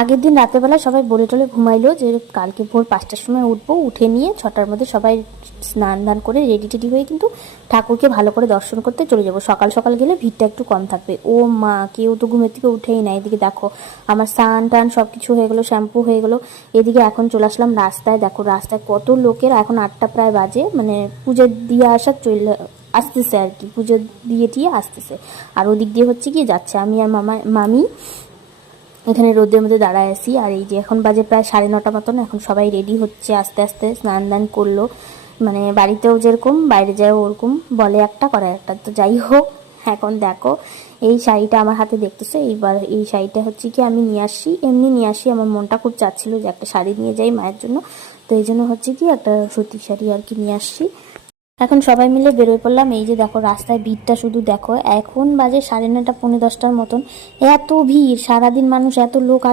আগের দিন রাতেরবেলা সবাই বলে টলে ঘুমাইলো যে কালকে ভোর 5টার সময় উঠবো, উঠে নিয়ে 6টার মধ্যে সবাই স্নান দান করে রেডি টেডি হয়ে কিন্তু ঠাকুরকে ভালো করে দর্শন করতে চলে যাবো। সকাল সকাল গেলে ভিড়টা একটু কম থাকবে। ও মা, কেউ তো ঘুমের থেকে উঠেই না। এদিকে দেখো আমার স্নান টান সব কিছু হয়ে গেলো, শ্যাম্পু হয়ে গেলো। এদিকে এখন চলে আসলাম রাস্তায়। দেখো রাস্তায় কত লোকের, এখন 8টা প্রায় বাজে, মানে পুজো দিয়ে আসা চলে আসতেছে আর কি, পুজো দিয়ে টিয়ে আসতেছে। আর ওদিক দিয়ে হচ্ছে কি যাচ্ছে আমি আর মামি এখানে রোদের মধ্যে দাঁড়ায় আছি। আর এই যে এখন বাজে প্রায় 9:30 মতন, এখন সবাই রেডি হচ্ছে আস্তে আস্তে, স্নান দান করলো। মানে বাড়িতেও যেরকম বাইরে যায় ওরকম, বলে একটা করে একটা। তো যাই হোক, এখন দেখো এই শাড়িটা আমার হাতে দেখতেছে। এইবার এই শাড়িটা হচ্ছে কি আমি নিয়ে আসি, এমনি নিয়ে আসি, আমার মনটা খুব চাচ্ছিল যে একটা শাড়ি নিয়ে যাই মায়ের জন্য। তো এই জন্য হচ্ছে কি একটা সুতির শাড়ি আর কি নিয়ে আসছি। এখন সবাই মিলে বেরোয় পড়লাম। এই যে দেখো রাস্তায় ভিড়টা শুধু দেখো, এখন বাজে 9:30 পৌনে 10টার মতন, এত ভিড়। সারাদিন মানুষ এত লোক আসে।